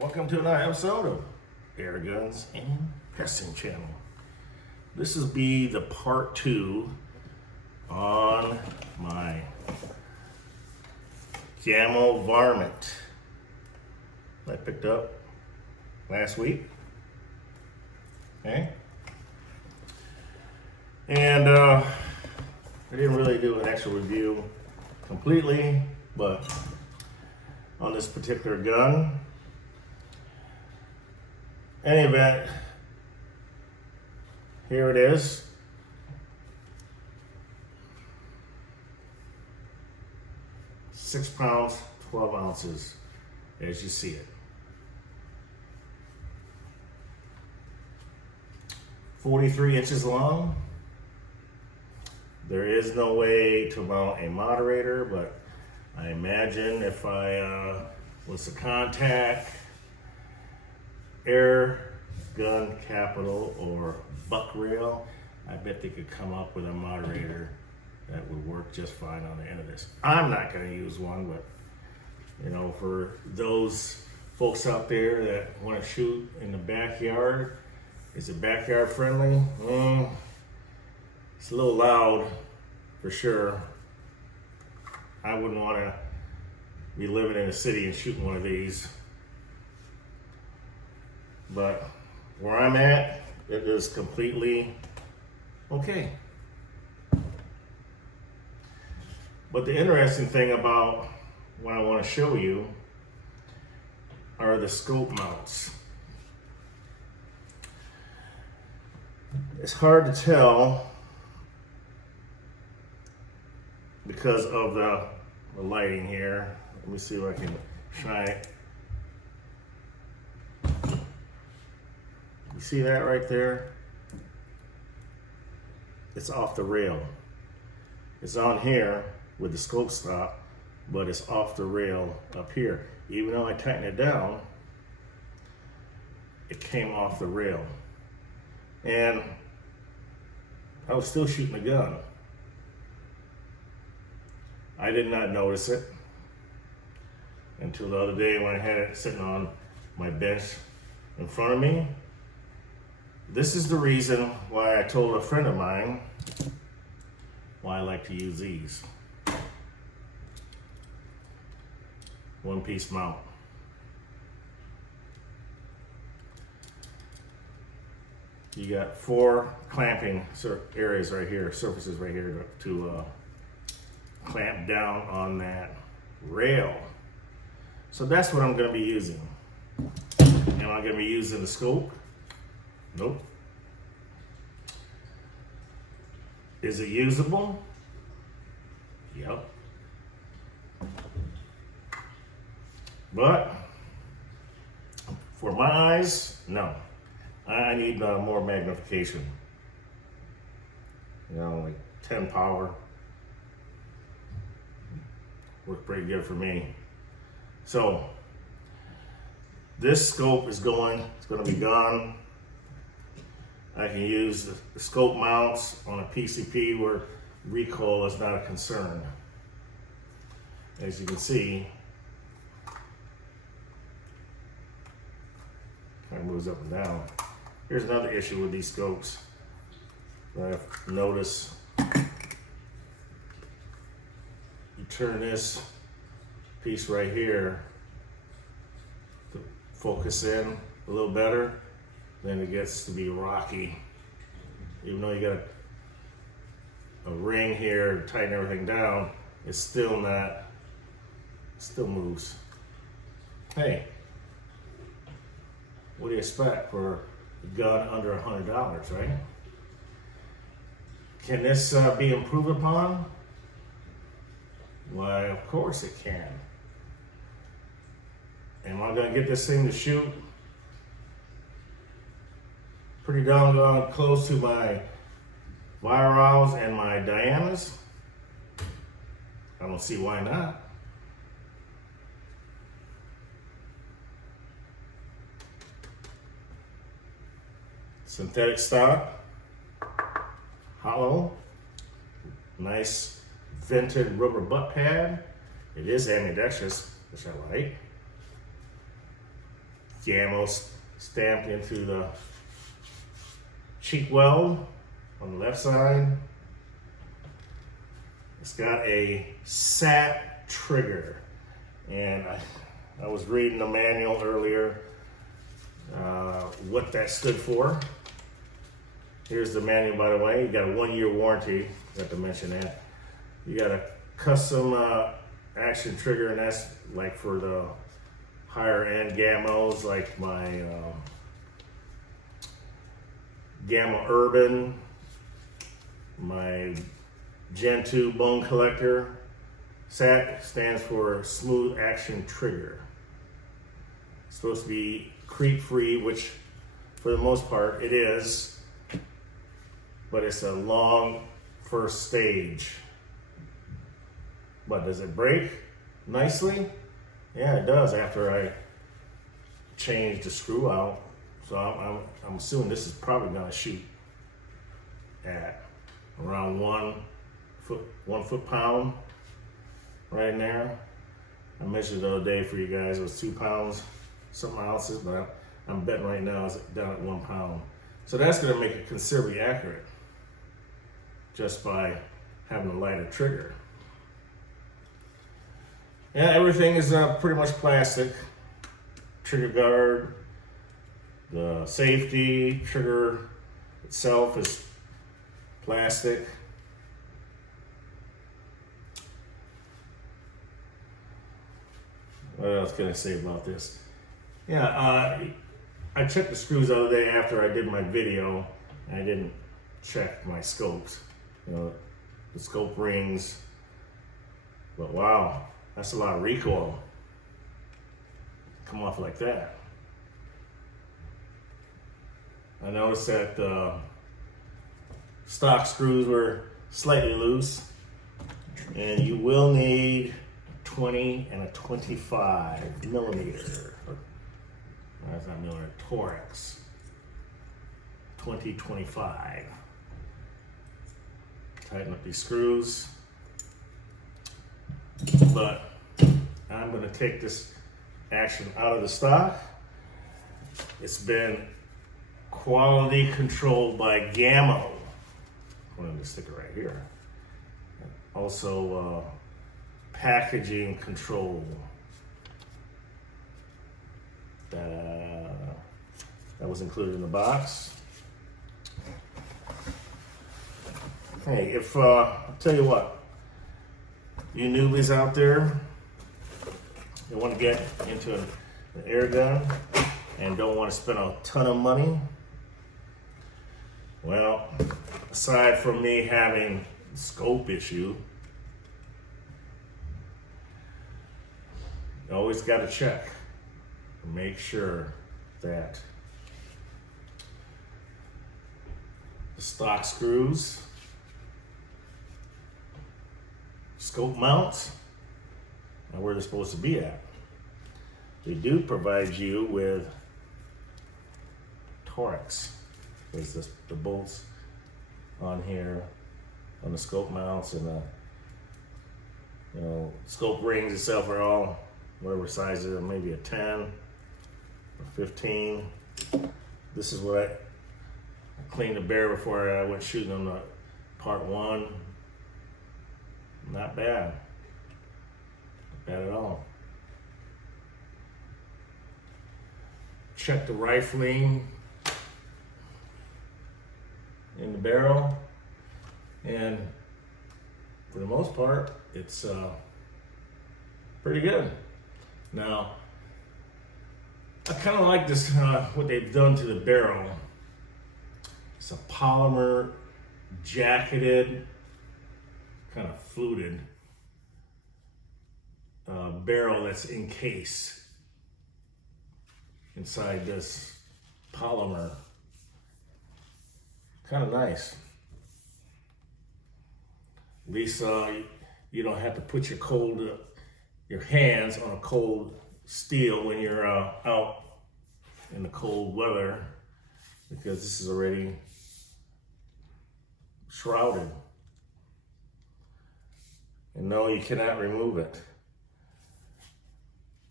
Welcome to another episode of Air Guns and Pesting Channel. This will be the part 2 on my Gamo Varmint I picked up last week. Okay. And I didn't really do an actual review completely, but on this particular gun. Any event, here it is. £6, 12 ounces, as you see it. 43 inches long. There is no way to mount a moderator, but I imagine if I was to contact Air Gun Capital or Buck Rail, I bet they could come up with a moderator that would work just fine on the end of this. I'm not going to use one, but you know, for those folks out there that want to shoot in the backyard, is it backyard friendly? It's a little loud for sure. I wouldn't want to be living in a city and shooting one of these. But where I'm at, it is completely okay. But the interesting thing about what I want to show you are the scope mounts. It's hard to tell because of the lighting here. Let me see if I can shine it. You see that right there? It's off the rail. It's on here with the scope stop, but it's off the rail up here. Even though I tightened it down, it came off the rail. And I was still shooting the gun. I did not notice it until the other day when I had it sitting on my bench in front of me. This is the reason why I told a friend of mine why I like to use these. One-piece mount. You got 4 clamping areas right here, surfaces right here to clamp down on that rail. So that's what I'm going to be using. Am I going to be using the scope? Nope. Is it usable? Yep. But for my eyes, no. I need more magnification. You know, like 10 power. Worked pretty good for me. So this scope is going to be gone. I can use the scope mounts on a PCP where recoil is not a concern. As you can see, kind of moves up and down. Here's another issue with these scopes that I've noticed. You turn this piece right here to focus in a little better, then it gets to be rocky. Even though you got a ring here to tighten everything down, it's still not, still moves. Hey, what do you expect for a gun under $100, right? Can this be improved upon? Why, of course it can. Am I gonna get this thing to shoot pretty doggone close to my Virals and my Dianas? I don't see why not. Synthetic stock, hollow, nice vented rubber butt pad. It is ambidextrous, which I like. Gamo stamped into the cheek weld on the left side. It's got a SAT trigger, and I was reading the manual earlier, what that stood for. Here's the manual, by the way. You got a 1-year warranty. I have to mention that. You got a custom action trigger, and that's like for the higher end Gamos, like my Gamo Urban, my Gen 2 bone collector. SAT stands for smooth action trigger. It's supposed to be creep free, which for the most part it is, but it's a long first stage. But does it break nicely? Yeah, it does after I change the screw out. So I'm assuming this is probably gonna shoot at around 1 foot-pound, right in there. I measured the other day for you guys, it was 2 pounds, something ounces, but I'm betting right now it's down at 1 pound. So that's gonna make it considerably accurate just by having a lighter trigger. Yeah, everything is pretty much plastic. Trigger guard, the safety, trigger itself is plastic. What else can I say about this? Yeah, I checked the screws the other day after I did my video, and I didn't check my scopes. You know, the scope rings, but wow, that's a lot of recoil. Come off like that. I noticed that the stock screws were slightly loose, and you will need 20 and a 25 millimeter. That's not millimeter, Torx. 20-25. Tighten up these screws. But I'm going to take this action out of the stock. It's been quality controlled by Gamo. Put the sticker right here. Also, packaging control. That was included in the box. Hey, I'll tell you what, you newbies out there, you want to get into an air gun and don't want to spend a ton of money, well, aside from me having a scope issue, you always got to check and make sure that the stock screws, scope mounts, are where they're supposed to be at. They do provide you with Torx. There's the bolts on here on the scope mounts, and the scope rings itself are all whatever size they're, maybe a 10 or 15. This is what I cleaned the barrel before I went shooting on the part 1. Not bad. Not bad at all. Check the rifling in the barrel, and for the most part, it's pretty good. Now, I kind of like this, what they've done to the barrel. It's a polymer jacketed, kind of fluted barrel that's encased inside this polymer. Kind of nice. At least you don't have to put your hands on a cold steel when you're out in the cold weather, because this is already shrouded. And no, you cannot remove it.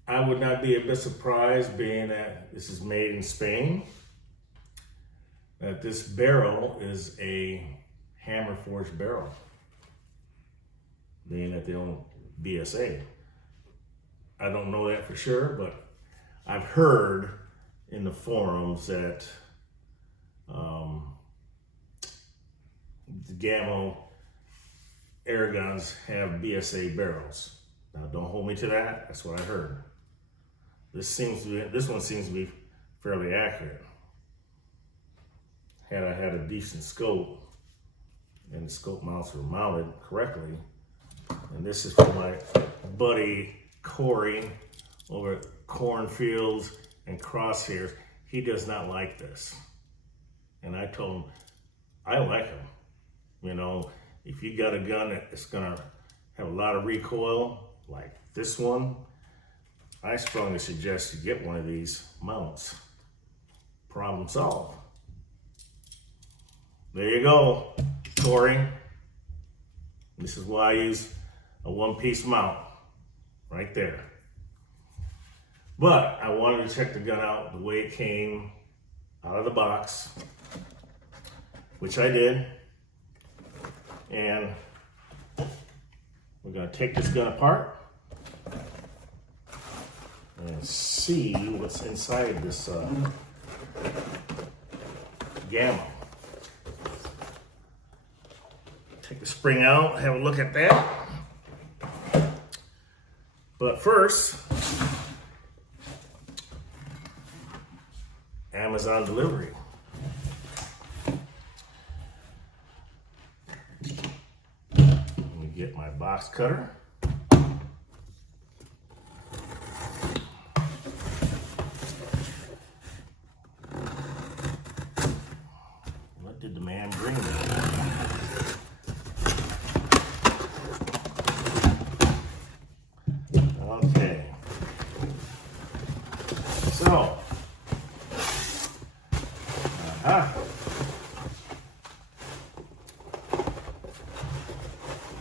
I would not be a bit surprised, being that this is made in Spain, that this barrel is a hammer forged barrel, being that they own BSA. I don't know that for sure, but I've heard in the forums that the Gamo Airguns have BSA barrels. Now, don't hold me to that. That's what I heard. This one seems to be fairly accurate. Had I had a decent scope and the scope mounts were mounted correctly, and this is for my buddy Corey over at Cornfields and Crosshairs. He does not like this, and I told him I like them. You know, if you got a gun that's gonna have a lot of recoil like this one, I strongly suggest you get one of these mounts. Problem solved. There you go, Corey. This is why I use a one-piece mount right there. But I wanted to check the gun out the way it came out of the box, which I did. And we're gonna take this gun apart and see what's inside this Gamo. Take the spring out, have a look at that. But first, Amazon delivery. Let me get my box cutter. What did the man bring me? Okay. So,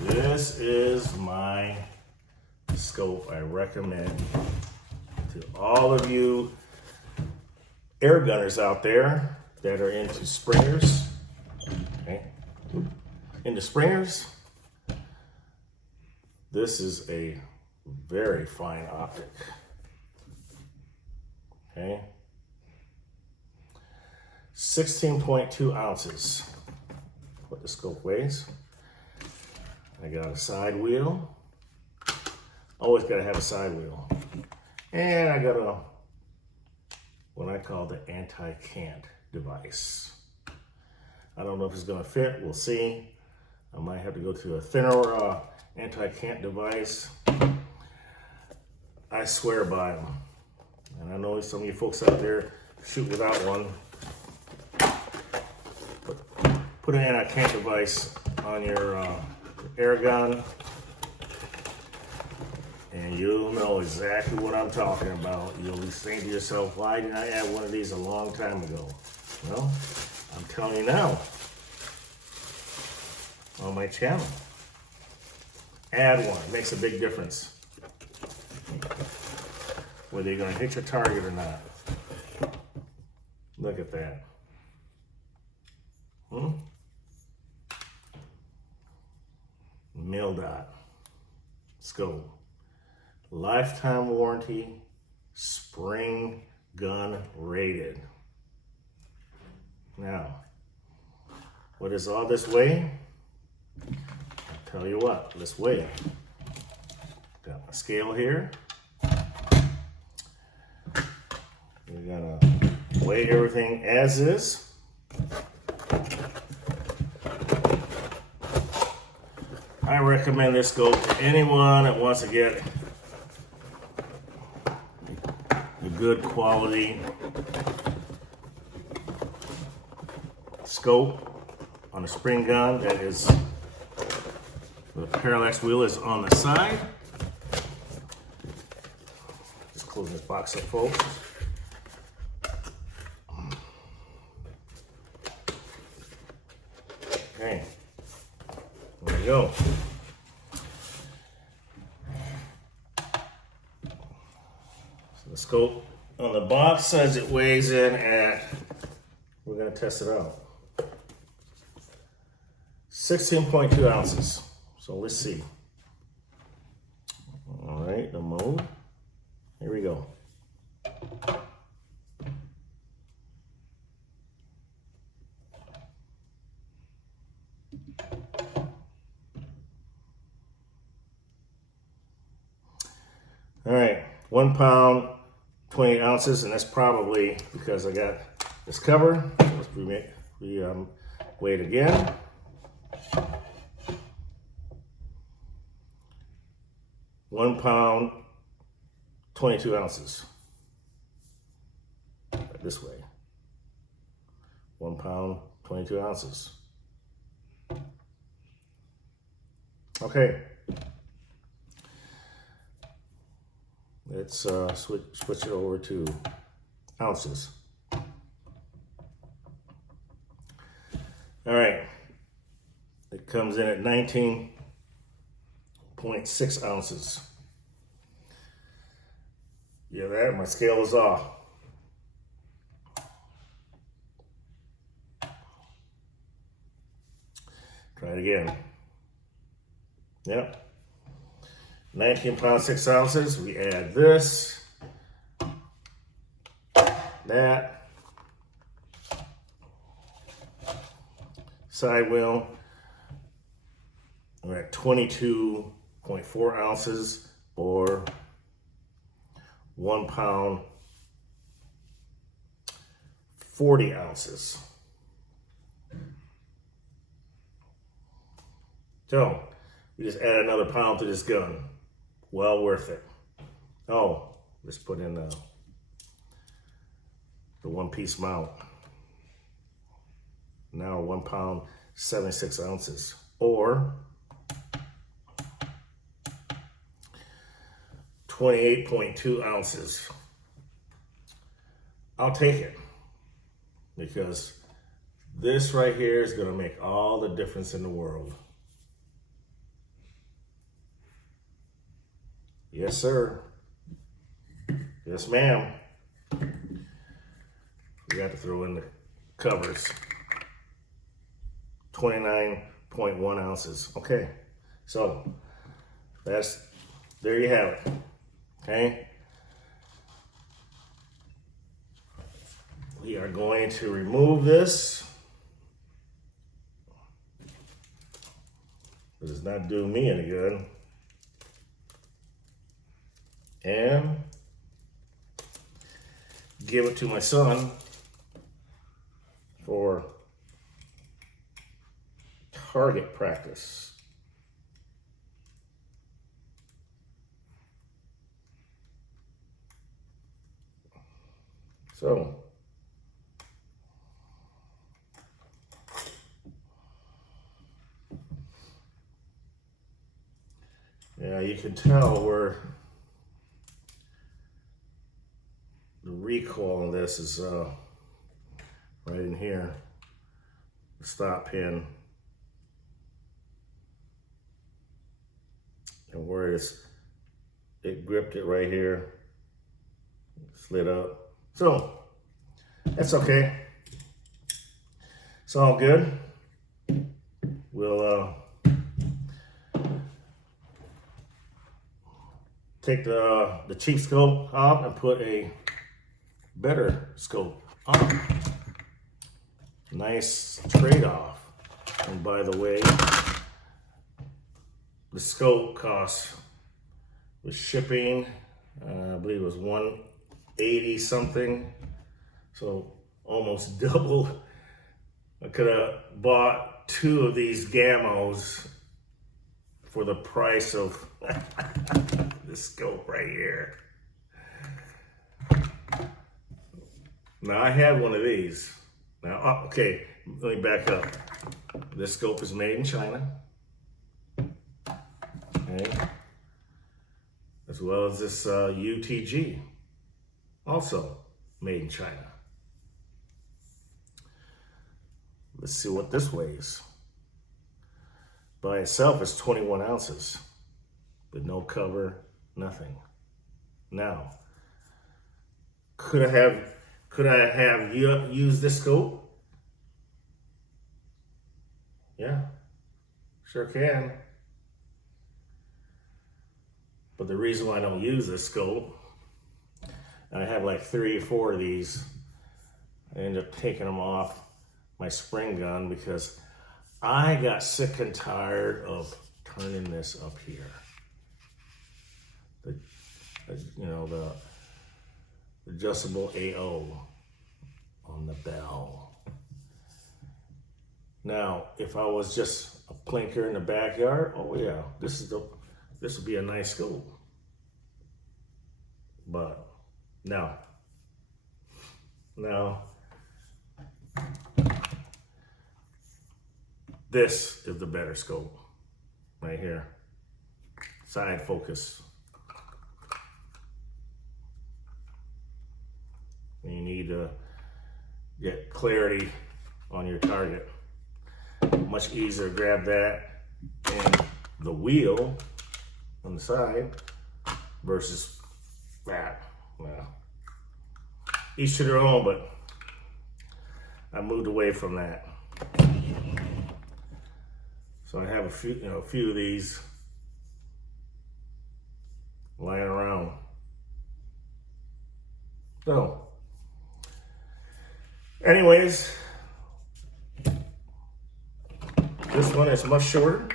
this is my scope I recommend to all of you air gunners out there that are into springers. Okay. Into springers, this is a very fine optic. Okay. 16.2 ounces, what the scope weighs. I got a side wheel. Always gotta have a side wheel. And I got what I call the anti-cant device. I don't know if it's gonna fit, we'll see. I might have to go to a thinner anti-cant device. I swear by them. And I know some of you folks out there shoot without one. Put an anti-cant device on your air gun, and you'll know exactly what I'm talking about. You'll be saying to yourself, why didn't I have one of these a long time ago? Well, I'm telling you now, on my channel. Add one, it makes a big difference. Whether you're gonna hit your target or not. Look at that. MilDot scope, lifetime warranty, spring gun rated. Now, what does all this weigh? I'll tell you what, let's weigh it. Got my scale here. We're gonna weigh everything as is. I recommend this scope to anyone that wants to get a good quality scope on a spring gun that is, the parallax wheel is on the side. Just close this box up, folks. Okay, there we go. scope on the box says it weighs in at, we're gonna test it out, 16.2 ounces. So let's see. All right, the mode. Here we go. All right, 1 pound, 20 ounces, and that's probably because I got this cover. Let's weigh it again. £1 22 ounces. This way. 1 pound 22 ounces. Okay. Let's switch it over to ounces. All right. It comes in at 19.6 ounces. Yeah, that my scale is off. Try it again. Yep. 19 pounds, 6 ounces. We add this, that, side wheel. We're at 22.4 ounces, or 1 pound, 40 ounces. So we just add another pound to this gun. Well worth it. Oh, let's put in the one-piece mount. Now 1 pound, 76 ounces, or 28.2 ounces. I'll take it, because this right here is going to make all the difference in the world. Yes, sir. Yes, ma'am. We got to throw in the covers. 29.1 ounces. Okay, so there you have it. Okay. We are going to remove this. This does not do me any good. And give it to my son for target practice. So, yeah, you can tell where the recoil on this is right in here, the stop pin, and where it gripped it right here, slid up. So that's okay. It's all good. We'll take the cheap scope off and put a better scope on. Nice trade-off. And by the way, the scope cost with shipping, I believe it was $180 something, so almost double. I could have bought 2 of these Gamos for the price of this scope right here. Now I had one of these. Now, okay, let me back up. This scope is made in China. Okay. As well as this UTG, also made in China. Let's see what this weighs. By itself, it's 21 ounces, with no cover, nothing. Now, Could I have used this scope? Yeah, sure can. But the reason why I don't use this scope, I have like 3 or 4 of these. I ended up taking them off my spring gun because I got sick and tired of turning this up here. The adjustable AO on the bell. Now, if I was just a plinker in the backyard, oh yeah, this would be a nice scope. But no. This is the better scope right here. Side focus. And you need to get clarity on your target. Much easier to grab that and the wheel on the side versus that. Well, each to their own, but I moved away from that. So I have a few of these lying around. So, anyways, this one is much shorter.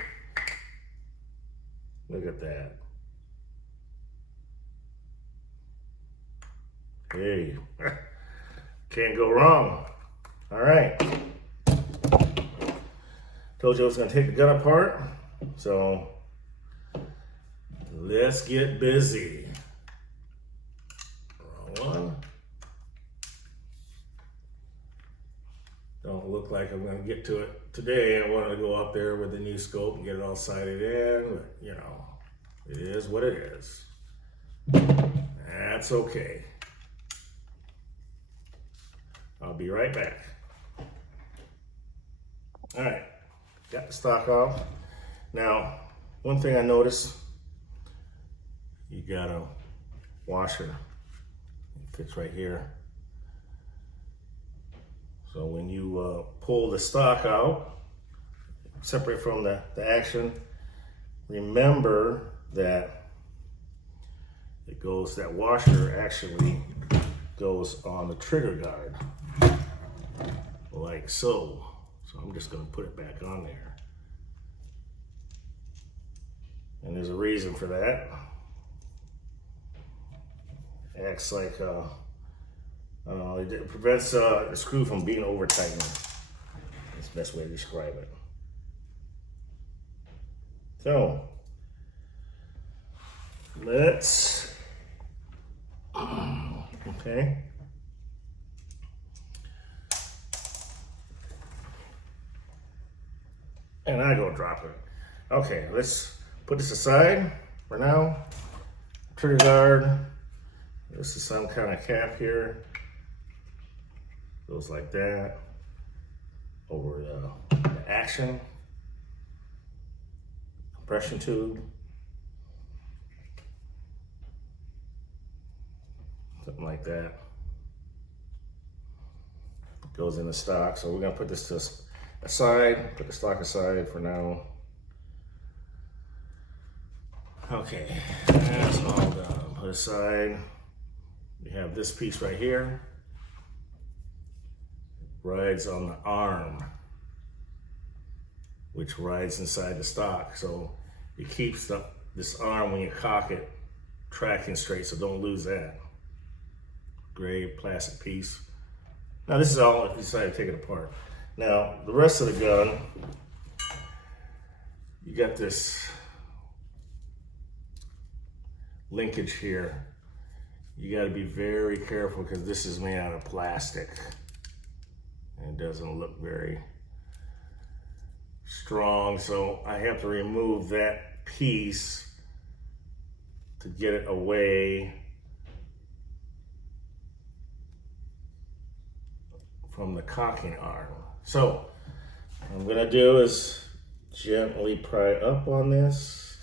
Look at that. Hey, can't go wrong. All right. Told you I was gonna take the gun apart, so let's get busy. Wrong one. Don't look like I'm gonna get to it today. I wanted to go out there with the new scope and get it all sighted in, but you know, it is what it is. That's okay. I'll be right back. All right. Got the stock off. Now, one thing I noticed, you got a washer. It fits right here. So when you pull the stock out, separate from the action, remember that that washer actually goes on the trigger guard, like so. So I'm just gonna put it back on there. And there's a reason for that. It acts like, it prevents the screw from being over tightened. That's the best way to describe it. So, let's, okay. And I go drop it. Okay, let's put this aside for now. Trigger guard. This is some kind of cap here. Goes like that. Over the action. Compression tube. Something like that. Goes in the stock. So we're gonna put this aside, put the stock aside for now. Okay, that's all done. Put aside. We have this piece right here. Rides on the arm, which rides inside the stock. So it keeps this arm, when you cock it, tracking straight, so don't lose that. Gray plastic piece. Now this is all if you decide to take it apart. Now, the rest of the gun, you got this linkage here. You got to be very careful because this is made out of plastic. And it doesn't look very strong, so I have to remove that piece to get it away from the cocking arm. So what I'm gonna do is gently pry up on this.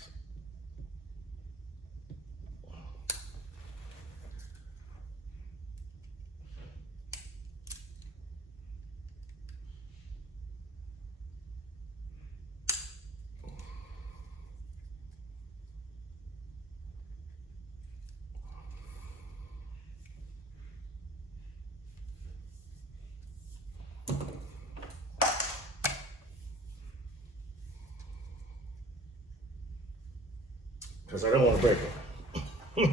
because I don't want to break it.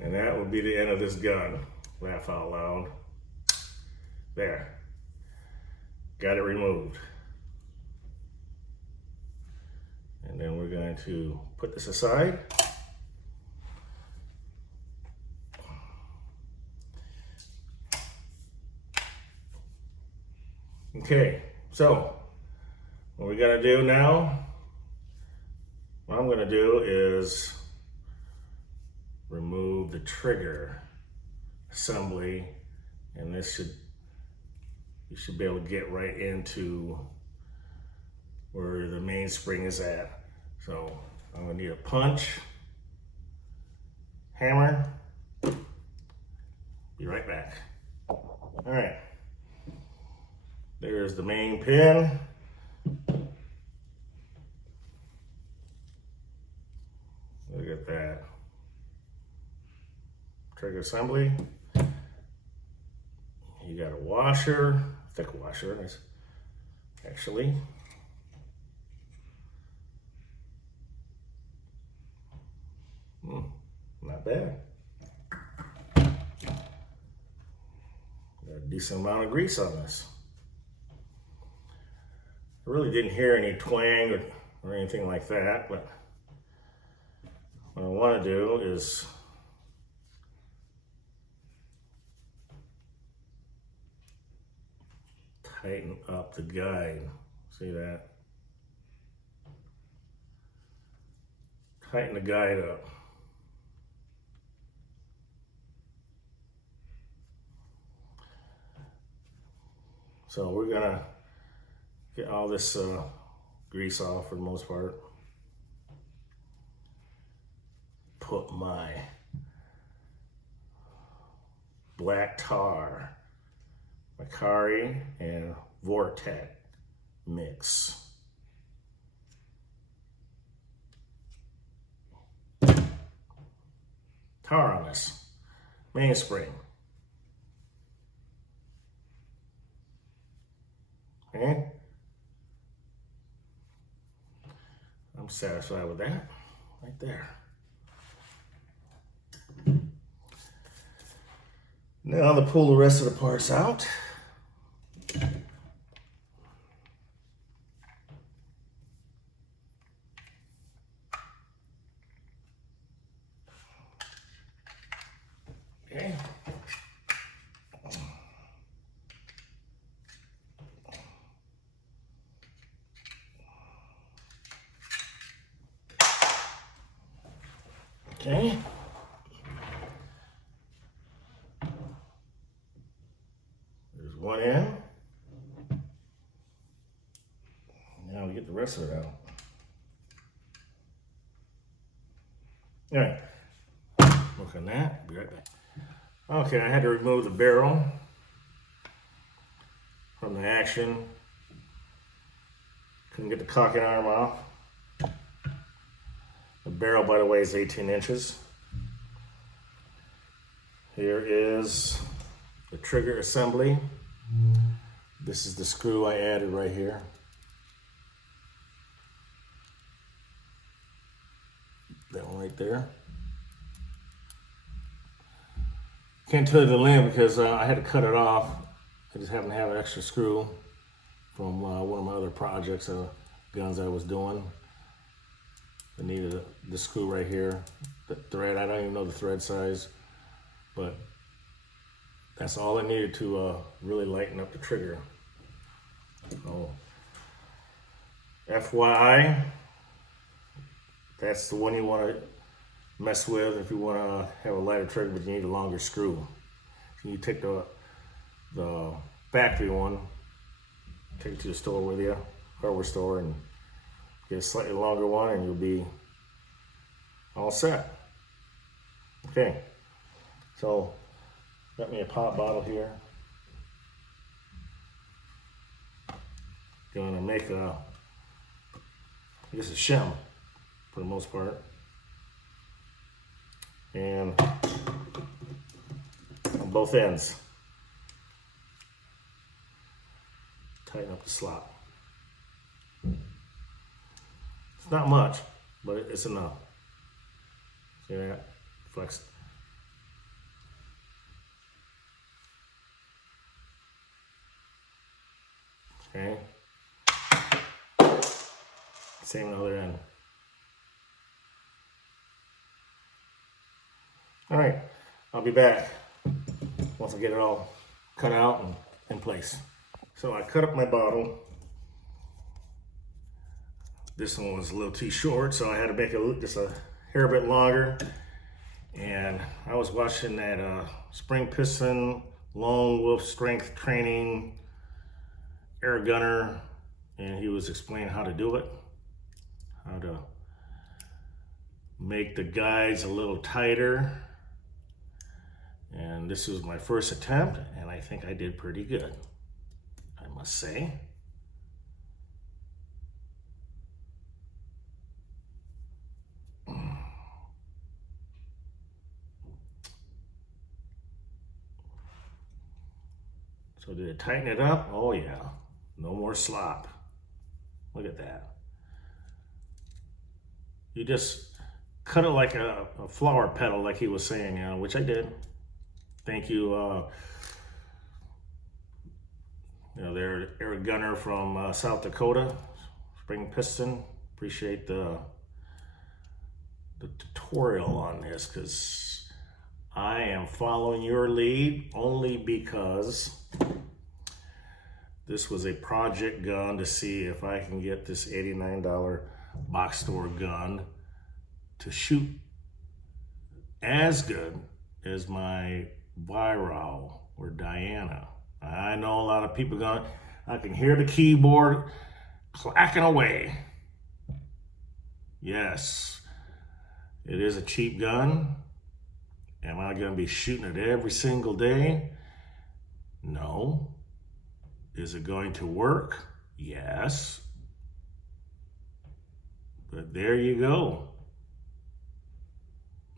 And that will be the end of this gun. Laugh out loud. There. Got it removed. And then we're going to put this aside. Okay, so what we're gonna do now, what I'm gonna do is remove the trigger assembly, and this you should be able to get right into where the mainspring is at. So I'm gonna need a punch, hammer, be right back. All right. There's the main pin. Look at that. Trigger assembly. You got a washer, thick washer, actually. Not bad. Got a decent amount of grease on this. I really didn't hear any twang or anything like that, but what I want to do is tighten up the guide. See that? Tighten the guide up. So we're gonna get all this grease off for the most part. Put my black tar, Macari and Vortex mix. Tar on this mainspring. Okay. I'm satisfied with that, right there. Now to pull the rest of the parts out. Okay. Okay. There's one in. Now we get the rest of it out. All right. Work on that. Be right back. Okay, I had to remove the barrel from the action. Couldn't get the cocking arm off. The barrel, by the way, is 18 inches. Here is the trigger assembly. This is the screw I added right here. That one right there. Can't tell you the length because I had to cut it off. I just happened to have an extra screw from one of my other projects, guns I was doing. I needed the screw right here. The thread, I don't even know the thread size, but that's all I needed to really lighten up the trigger. So, FYI, that's the one you want to mess with if you want to have a lighter trigger, but you need a longer screw. So you take the factory one, take it to the store with you, hardware store, and get a slightly longer one, and you'll be all set. Okay, so got me a pop bottle here. Gonna make a shim for the most part, and on both ends, tighten up the slot. It's not much, but it's enough. See that? Flex. Okay. Same on the other end. All right, I'll be back once I get it all cut out and in place. So I cut up my bottle. This one was a little too short, so I had to make it just a hair bit longer. And I was watching that spring piston lone wolf strength training air gunner, and he was explaining how to do it, how to make the guides a little tighter. And this was my first attempt, and I think I did pretty good, I must say. So did it tighten it up? Oh yeah, no more slop. Look at that. You just cut it like a flower petal, like he was saying, which I did. Thank you, they're air gunner from South Dakota, spring piston. Appreciate the tutorial on this, because I am following your lead only because this was a project gun to see if I can get this $89 box store gun to shoot as good as my Viro or Diana. I know a lot of people going, I can hear the keyboard clacking away. Yes, it is a cheap gun. Am I going to be shooting it every single day? No. Is it going to work? Yes. But there you go.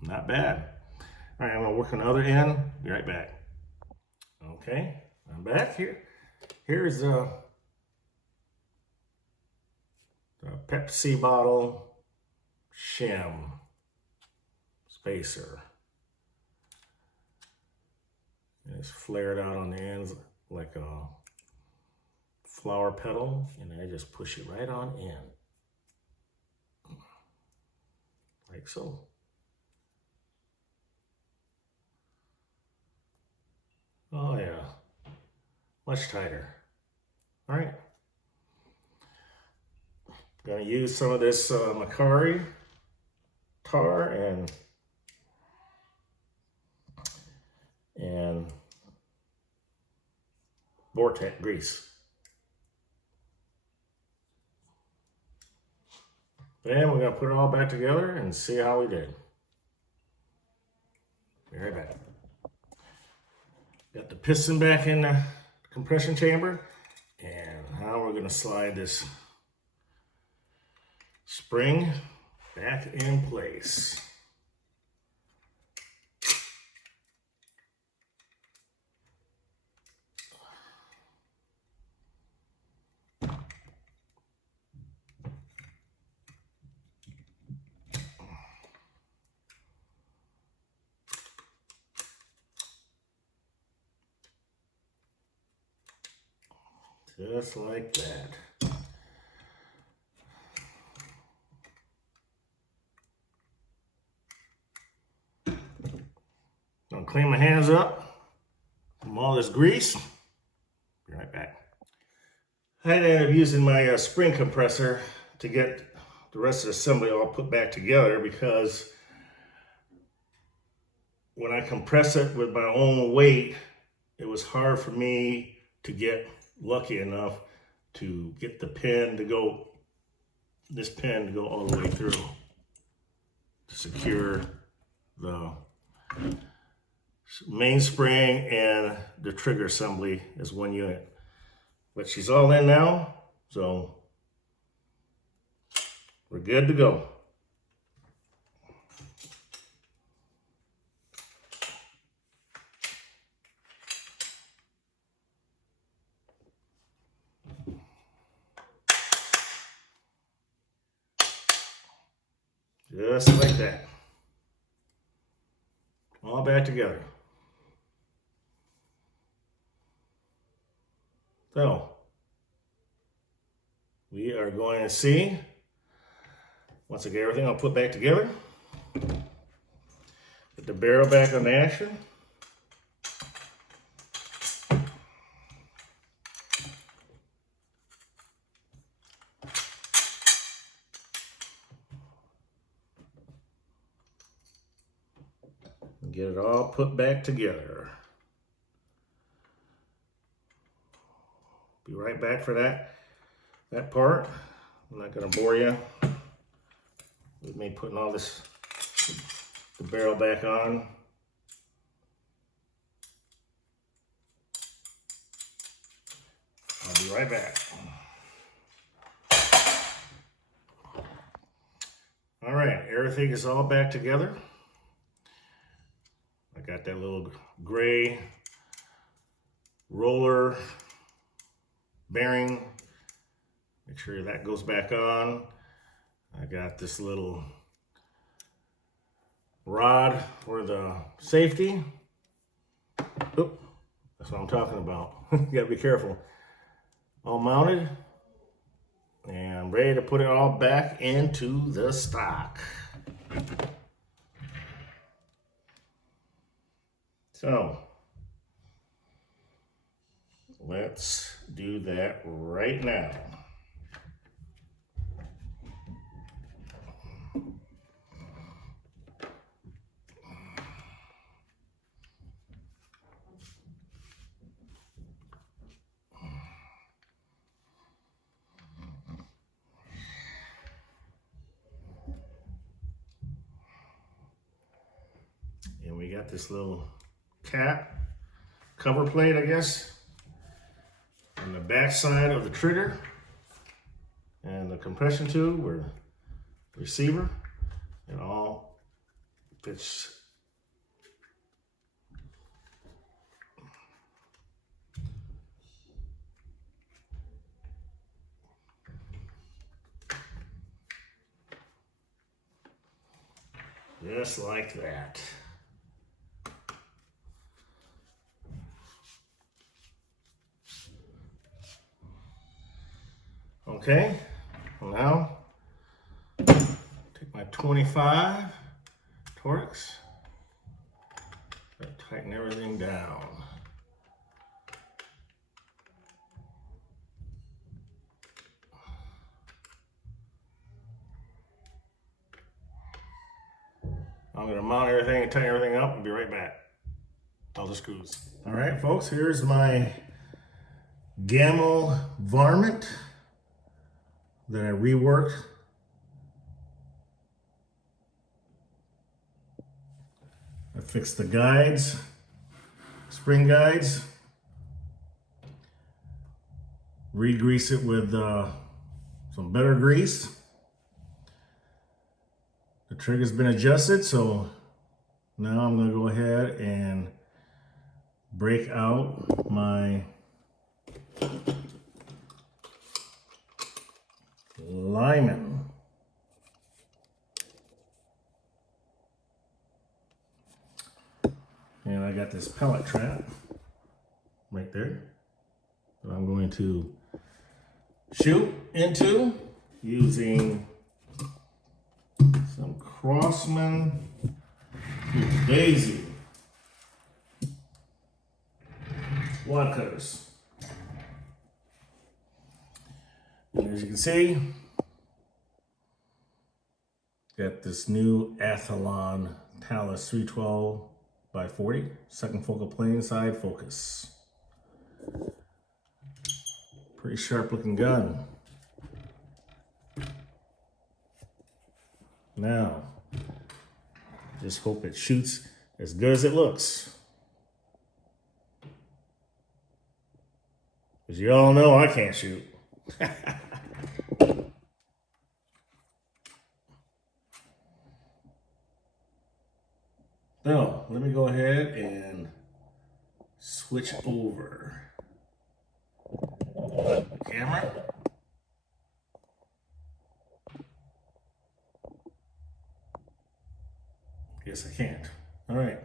Not bad. All right, I'm gonna work on the other end. Be right back. Okay, I'm back here. Here's the Pepsi bottle shim spacer. And it's flared out on the ends like a flower petal, and I just push it right on in, like so. Oh yeah, much tighter. All right, gonna use some of this Macari tar and Vortex grease. Then we're gonna put it all back together and see how we did. Be right back. Got the piston back in the compression chamber, and now we're gonna slide this spring back in place. Just like that. I'll clean my hands up from all this grease. Be right back. I ended up using my spring compressor to get the rest of the assembly all put back together, because when I compress it with my own weight, it was hard for me to get lucky enough to get the pin to go, this pin to go all the way through to secure the mainspring and the trigger assembly as one unit. But she's all in now, so we're good to go. Just like that. together. So, we are going to see, once I get everything I'll put back together, put the barrel back on action. Get it all put back together. Be right back for that part. I'm not going to bore you with me putting all this, the barrel back on. I'll be right back. All right, everything is all back together. I got that little gray roller bearing. Make sure that goes back on. I got this little rod for the safety. Oop, that's what I'm talking about. You gotta be careful. All mounted. And I'm ready to put it all back into the stock. So, let's do that right now. And we got this little cap, cover plate, I guess, on the back side of the trigger, and the compression tube or receiver. It all fits. Just like that. Okay, now take my 25 Torx, tighten everything down. I'm going to mount everything and tighten everything up and be right back. All the screws. All right, folks, here's my Gamo Varmint that I reworked. I fixed the guides, spring guides, re-grease it with some better grease. The trigger's been adjusted, so now I'm going to go ahead and break out my Lyman. And I got this pellet trap right there that I'm going to shoot into using some Crossman with Daisy wad cutters. And as you can see, got this new Athlon Talus 312 by 40, second focal plane side focus. Pretty sharp looking gun. Now, just hope it shoots as good as it looks. As you all know, I can't shoot. So, let me go ahead and switch over the camera. Yes, I can't. All right.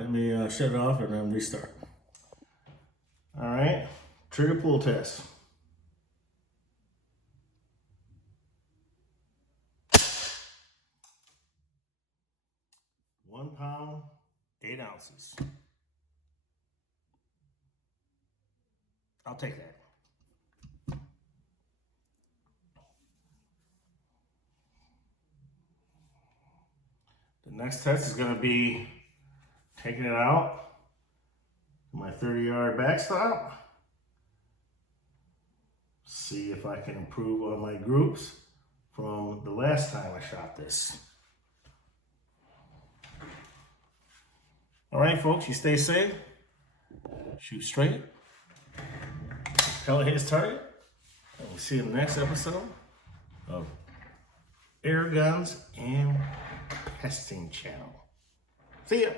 Let me shut it off and then restart. All right, trigger pull test. £1 pound, 8 ounces. I'll take that. The next test is going to be taking it out, my 30-yard backstop. See if I can improve on my groups from the last time I shot this. All right, folks, you stay safe, shoot straight, pellet hits target, and we'll see you in the next episode of Air Guns and Pesting Channel. See ya.